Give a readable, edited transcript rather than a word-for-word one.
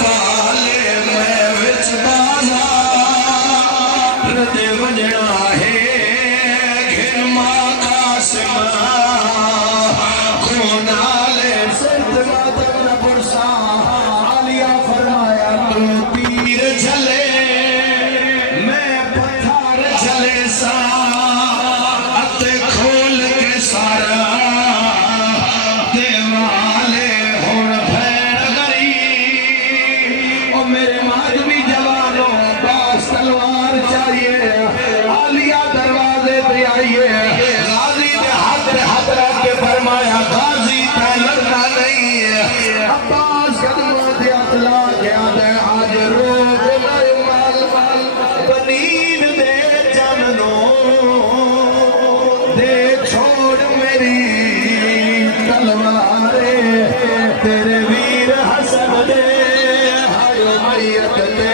पाले मैं विच बाजार दे वजना है घिन मां कासिम खूनाले सिद्ध पुरसा आलिया फरमाया तू तीर झले मैं पत्थर झले सा अते खोल के सारा देवाले हुण भैण गरी ओ मेरे माधवी जवानों पास तलवार चाहिए आलिया दरवाजे पे आइए गाजी ने हाथ रख के फरमाया गाजी पे लड़ना नहीं है अब्बास कदमों से अतला गया दे आज रोक गए माल बनीन दे जाननो दे छोड़ मेरी तलवारे तेरे वीर हसन दे हायो मैयत दे